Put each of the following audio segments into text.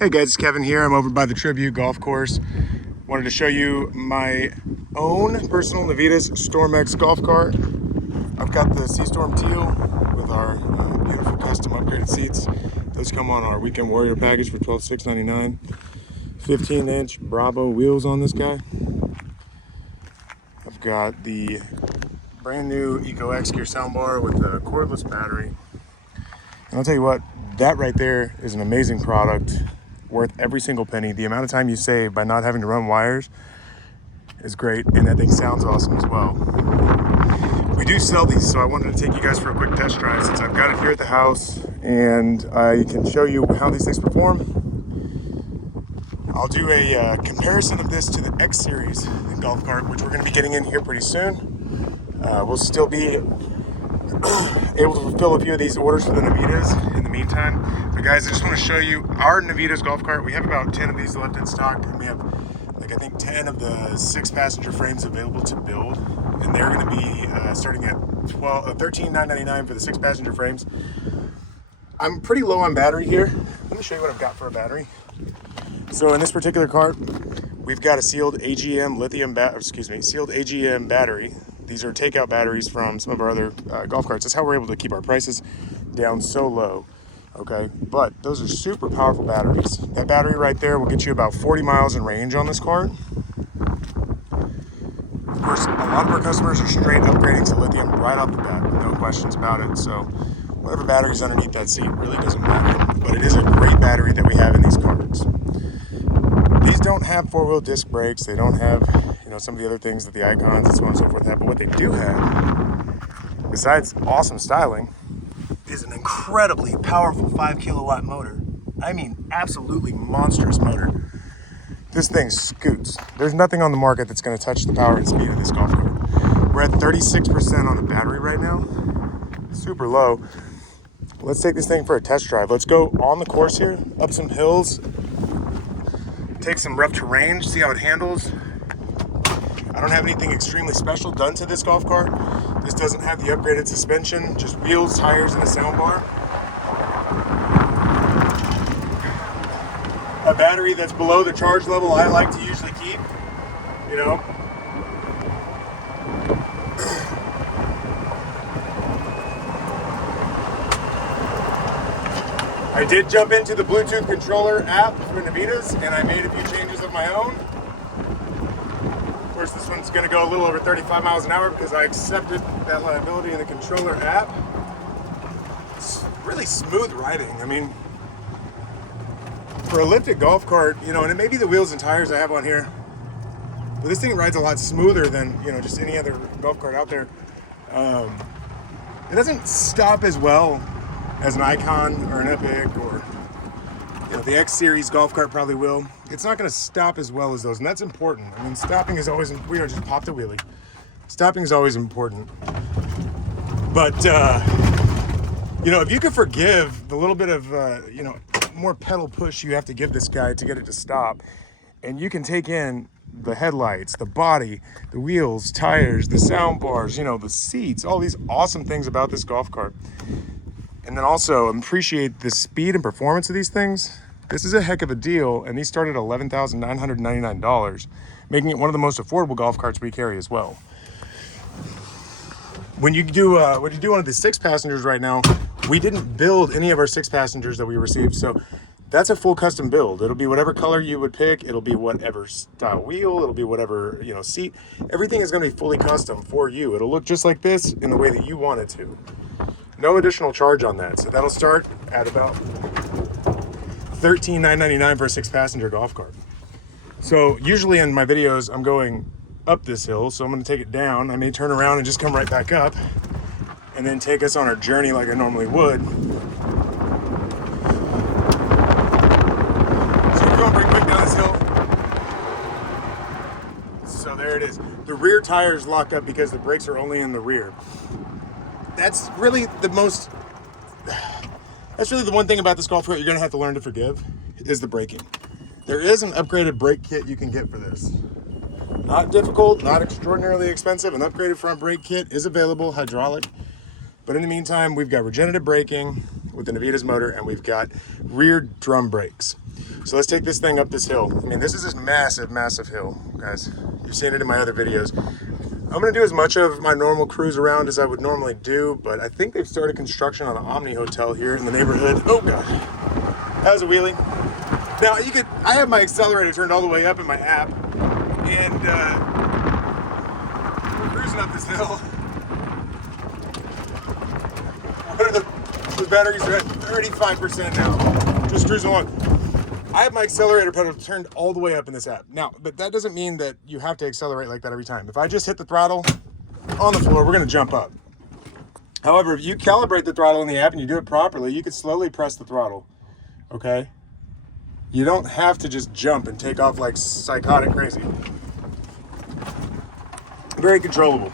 Hey guys, it's Kevin here. I'm over by the Tribute Golf Course. Wanted to show you my own personal Navitas Storm Golf Cart. I've got the Sea Storm Teal with our beautiful custom upgraded seats. Those come on our Weekend Warrior package for $12,699. 15-inch Bravo wheels on this guy. I've got the brand new Eco X Gear soundbar with a cordless battery. And I'll tell you what, that right there is an amazing product. Worth every single penny. The amount of time you save by not having to run wires is great, and that thing sounds awesome as well. We do sell these, so I wanted to take you guys for a quick test drive since I've got it here at the house, and I can show you how these things perform. I'll do a comparison of this to the X Series golf cart, which we're going to be getting in here pretty soon. We'll still be able to fulfill a few of these orders for the Navitas in the meantime. But guys, I just want to show you our Navitas golf cart. We have about 10 of these left in stock, and we have I think 10 of the 6-passenger frames available to build, and they're going to be starting at $13,999 for the 6-passenger frames. I'm pretty low on battery here. Let me show you what I've got for a battery. So in this particular cart, we've got a sealed AGM sealed AGM battery. These are takeout batteries from some of our other golf carts. That's how we're able to keep our prices down so low, okay? But those are super powerful batteries. That battery right there will get you about 40 miles in range on this cart. Of course, a lot of our customers are straight upgrading to lithium right off the bat, no questions about it. So whatever battery's underneath that seat really doesn't matter. But it is a great battery that we have in these carts. These don't have 4-wheel disc brakes. They don't have, some of the other things that the Icons and so on and so forth have. But what they do have, besides awesome styling, is an incredibly powerful 5-kilowatt motor. I mean, absolutely monstrous motor. This thing scoots. There's nothing on the market that's going to touch the power and speed of this golf cart. We're at 36% on the battery right now. Super low. Let's take this thing for a test drive. Let's go on the course here, up some hills, take some rough terrain, see how it handles. I don't have anything extremely special done to this golf cart. This doesn't have the upgraded suspension, just wheels, tires, and a soundbar. A battery that's below the charge level I like to usually keep, I did jump into the Bluetooth controller app for Navitas, and I made a few changes of my own. Of course, this one's going to go a little over 35 miles an hour because I accepted that liability in the controller app. It's really smooth riding. I mean, for a lifted golf cart, and it may be the wheels and tires I have on here, but this thing rides a lot smoother than, just any other golf cart out there. It doesn't stop as well as an Icon or an Epic or the X Series golf cart probably will. It's not going to stop as well as those, and that's important. I mean, stopping is always, we just popped a wheelie. Stopping is always important. But, if you could forgive the little bit of, more pedal push you have to give this guy to get it to stop, and you can take in the headlights, the body, the wheels, tires, the sound bars, the seats, all these awesome things about this golf cart. And then also appreciate the speed and performance of these things. This is a heck of a deal, and these start at $11,999, making it one of the most affordable golf carts we carry as well. When you do one of the 6-passengers right now, we didn't build any of our 6-passengers that we received, so that's a full custom build. It'll be whatever color you would pick. It'll be whatever style wheel. It'll be whatever seat. Everything is going to be fully custom for you. It'll look just like this in the way that you want it to. No additional charge on that. So that'll start at about $13,999 for a 6-passenger golf cart. So usually in my videos, I'm going up this hill. So I'm going to take it down. I may turn around and just come right back up and then take us on our journey like I normally would. So we're going pretty quick down this hill. So there it is. The rear tires lock up because the brakes are only in the rear. That's really the one thing about this golf cart you're going to have to learn to forgive is the braking. There is an upgraded brake kit you can get for this. Not difficult, not extraordinarily expensive. An upgraded front brake kit is available, hydraulic. But in the meantime, we've got regenerative braking with the Navitas motor, and we've got rear drum brakes. So let's take this thing up this hill. I mean, this is this massive, massive hill, guys. You've seen it in my other videos. I'm gonna do as much of my normal cruise around as I would normally do, but I think they've started construction on an Omni Hotel here in the neighborhood. Oh God, that was a wheelie. Now I have my accelerator turned all the way up in my app, and we're cruising up this hill. The batteries are at 35% now, just cruising along. I have my accelerator pedal turned all the way up in this app. Now, but that doesn't mean that you have to accelerate like that every time. If I just hit the throttle on the floor, we're gonna jump up. However, if you calibrate the throttle in the app and you do it properly, you can slowly press the throttle, okay? You don't have to just jump and take off like psychotic crazy. Very controllable.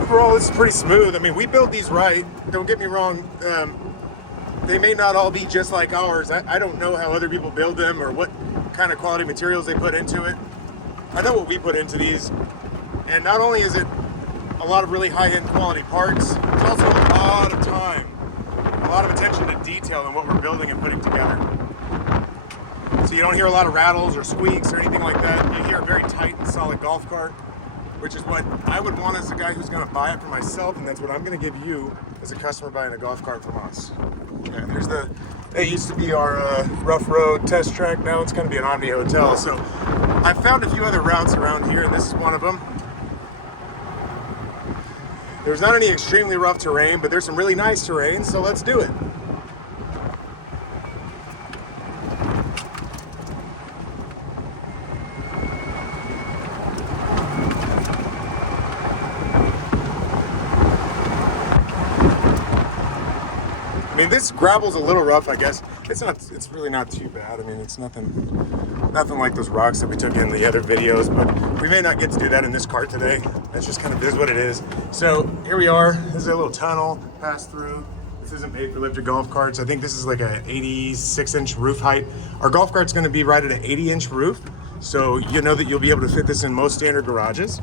Overall, this is pretty smooth. I mean, we built these right. Don't get me wrong. They may not all be just like ours. I don't know how other people build them or what kind of quality materials they put into it. I know what we put into these. And not only is it a lot of really high-end quality parts, it's also a lot of time, a lot of attention to detail in what we're building and putting together. So you don't hear a lot of rattles or squeaks or anything like that. You hear a very tight and solid golf cart, which is what I would want as a guy who's going to buy it for myself, and that's what I'm going to give you as a customer buying a golf cart from us. Okay, there's it used to be our rough road test track. Now it's going to be an Omni Hotel. So I found a few other routes around here, and this is one of them. There's not any extremely rough terrain, but there's some really nice terrain, so let's do it. I mean, this gravel's a little rough, I guess. It's really not too bad. I mean, it's nothing like those rocks that we took in the other videos, but we may not get to do that in this cart today. That's just kind of is what it is. So here we are. This is a little tunnel pass through. This isn't made for lifted golf carts. I think this is like a 86-inch roof height. Our golf cart's gonna be right at an 80-inch roof. So you know that you'll be able to fit this in most standard garages.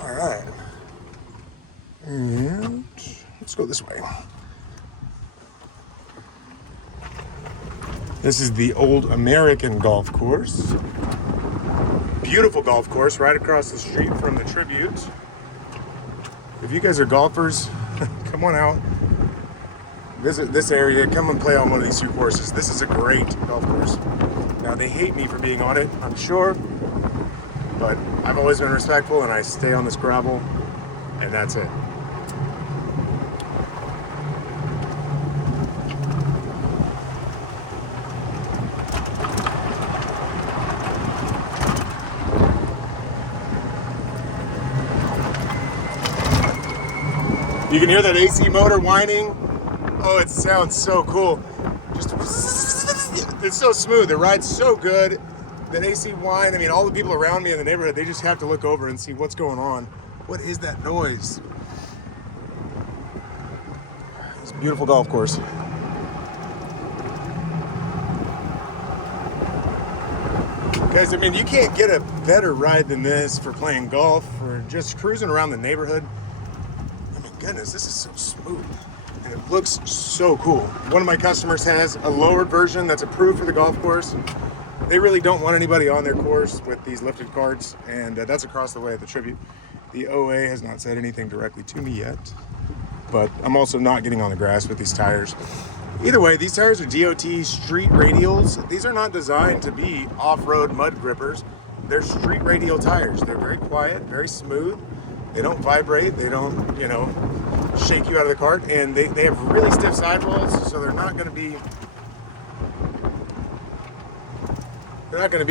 All right. And let's go this way. This is the Old American Golf Course. Beautiful golf course right across the street from the Tribute. If you guys are golfers, come on out. Visit this area, come and play on one of these two courses. This is a great golf course. Now they hate me for being on it, I'm sure, but I've always been respectful and I stay on this gravel, and that's it. You can hear that AC motor whining. Oh, it sounds so cool. It's so smooth. It rides so good. That AC whine, I mean, all the people around me in the neighborhood, they just have to look over and see what's going on. What is that noise? It's a beautiful golf course. Guys, I mean, you can't get a better ride than this for playing golf or just cruising around the neighborhood. Goodness, this is so smooth and it looks so cool. One of my customers has a lowered version that's approved for the golf course. They really don't want anybody on their course with these lifted carts, and that's across the way at the Tribute. The OA has not said anything directly to me yet, but I'm also not getting on the grass with these tires. Either way, these tires are DOT street radials. These are not designed to be off-road mud grippers. They're street radial tires. They're very quiet, very smooth. They don't vibrate, they don't, shake you out of the cart, and they have really stiff sidewalls, so they're not gonna be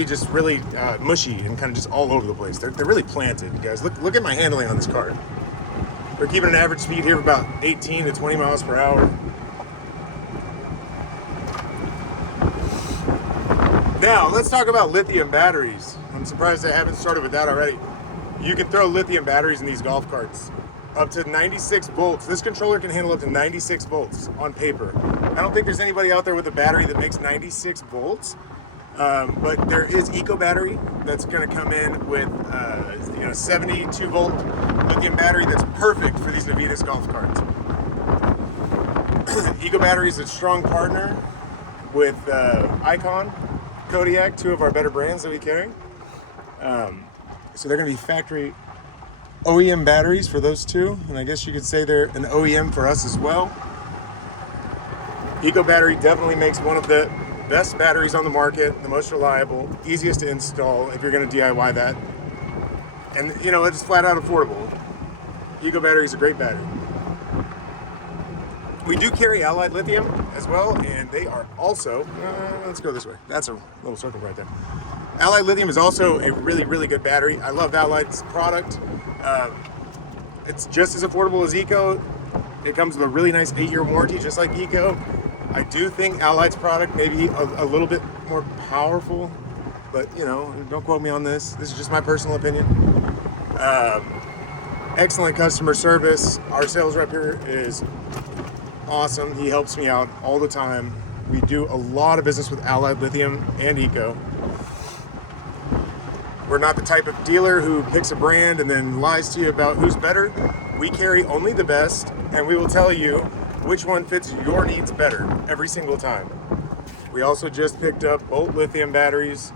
just really mushy and kind of just all over the place. They're really planted, you guys. Look at my handling on this cart. We're keeping an average speed here of about 18 to 20 miles per hour. Now, let's talk about lithium batteries. I'm surprised I haven't started with that already. You can throw lithium batteries in these golf carts. up to 96 volts. This controller can handle up to 96 volts on paper. I don't think there's anybody out there with a battery that makes 96 volts. But there is eco battery that's going to come in with 72 volt lithium battery that's perfect for these Navitas golf carts. Eco battery is a strong partner with Icon, Kodiak, two of our better brands that we carry. So they're going to be factory OEM batteries for those two, and I guess you could say they're an OEM for us as well. Eco battery definitely makes one of the best batteries on the market, the most reliable, easiest to install if you're going to DIY that. And it's flat out affordable. Eco battery is a great battery. We do carry Allied Lithium as well, and they are also, let's go this way. That's a little circle right there. Allied Lithium is also a really, really good battery. I love Allied's product. It's just as affordable as Eco. It comes with a really nice 8-year warranty, just like Eco. I do think Allied's product may be a little bit more powerful, but don't quote me on this. This is just my personal opinion. Excellent customer service. Our sales rep here is awesome. He helps me out all the time. We do a lot of business with Allied Lithium and Eco. We're not the type of dealer who picks a brand and then lies to you about who's better. We carry only the best, and we will tell you which one fits your needs better every single time. We also just picked up Bolt lithium batteries.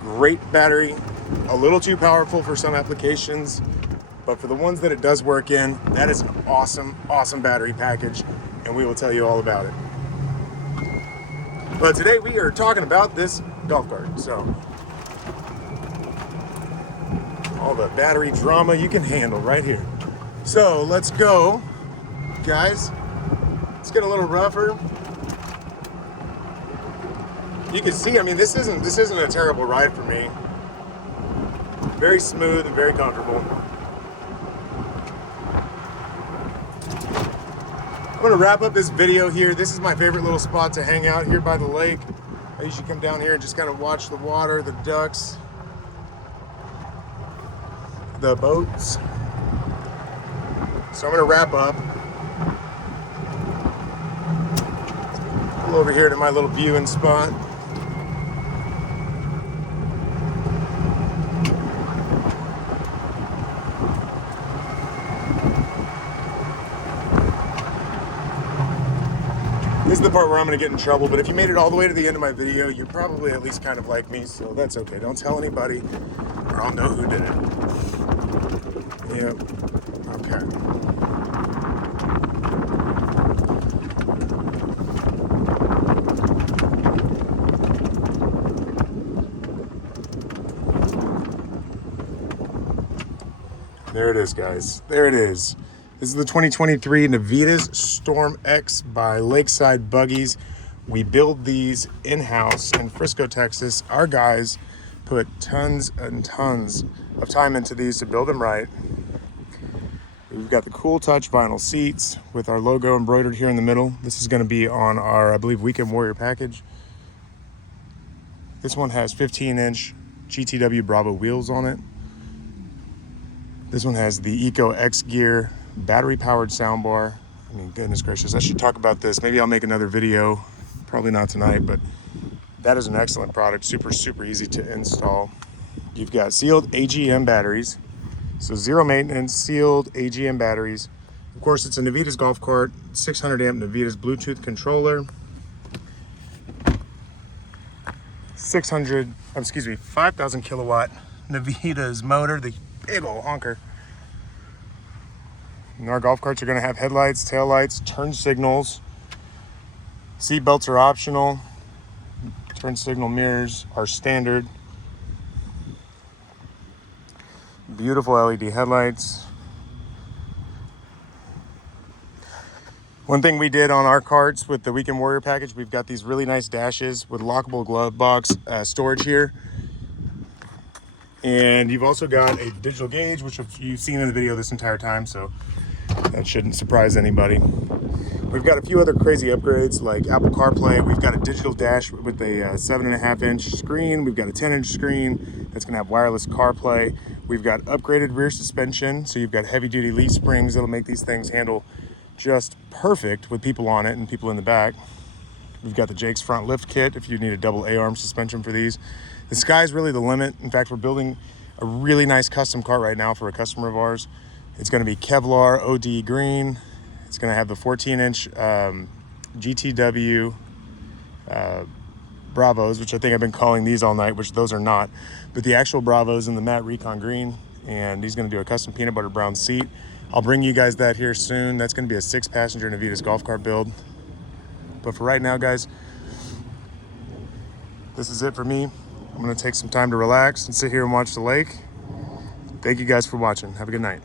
Great battery, a little too powerful for some applications, but for the ones that it does work in, that is an awesome, awesome battery package, and we will tell you all about it. But today we are talking about this golf cart, so all the battery drama you can handle right here. So let's go, guys. It's getting a little rougher. You can see, this isn't a terrible ride for me. Very smooth and very comfortable. I'm gonna wrap up this video here. This is my favorite little spot to hang out here by the lake. I usually come down here and just kind of watch the water, the ducks, the boats. So I'm gonna wrap up. Pull over here to my little viewing spot. This is the part where I'm going to get in trouble, but if you made it all the way to the end of my video, you're probably at least kind of like me, so that's okay. Don't tell anybody, or I'll know who did it. Yep. Okay. There it is, guys. There it is. This is the 2023 Navitas Storm X by Lakeside Buggies. We build these in-house in Frisco, Texas. Our guys put tons and tons of time into these to build them right. We've got the Cool Touch vinyl seats with our logo embroidered here in the middle. This is going to be on our, I believe, Weekend Warrior package. This one has 15-inch GTW Bravo wheels on it. This one has the Eco X Gear battery-powered soundbar. Goodness gracious, I should talk about this. Maybe I'll make another video. Probably not tonight, but that is an excellent product. Super, super easy to install. You've got sealed AGM batteries. So zero maintenance, sealed AGM batteries. Of course, it's a Navitas golf cart, 600 amp Navitas Bluetooth controller. 5,000 kilowatt Navitas motor, the big old honker. And our golf carts are going to have headlights, taillights, turn signals. Seat belts are optional. Turn signal mirrors are standard. Beautiful LED headlights. One thing we did on our carts with the Weekend Warrior package, we've got these really nice dashes with lockable glove box storage here. And you've also got a digital gauge, which you've seen in the video this entire time, so that shouldn't surprise anybody. We've got a few other crazy upgrades like Apple CarPlay. We've got a digital dash with a 7.5-inch screen. We've got a 10-inch screen that's going to have wireless CarPlay. We've got upgraded rear suspension, so you've got heavy duty leaf springs that'll make these things handle just perfect with people on it and people in the back. We've got the Jake's front lift kit if you need a double A-arm suspension for these. The sky's really the limit. In fact, we're building a really nice custom cart right now for a customer of ours. It's going to be Kevlar OD green. It's going to have the 14-inch GTW Bravos, which I think I've been calling these all night, which those are not. But the actual Bravos in the matte Recon green. And he's going to do a custom peanut butter brown seat. I'll bring you guys that here soon. That's going to be a 6-passenger Navitas golf cart build. But for right now, guys, this is it for me. I'm going to take some time to relax and sit here and watch the lake. Thank you guys for watching. Have a good night.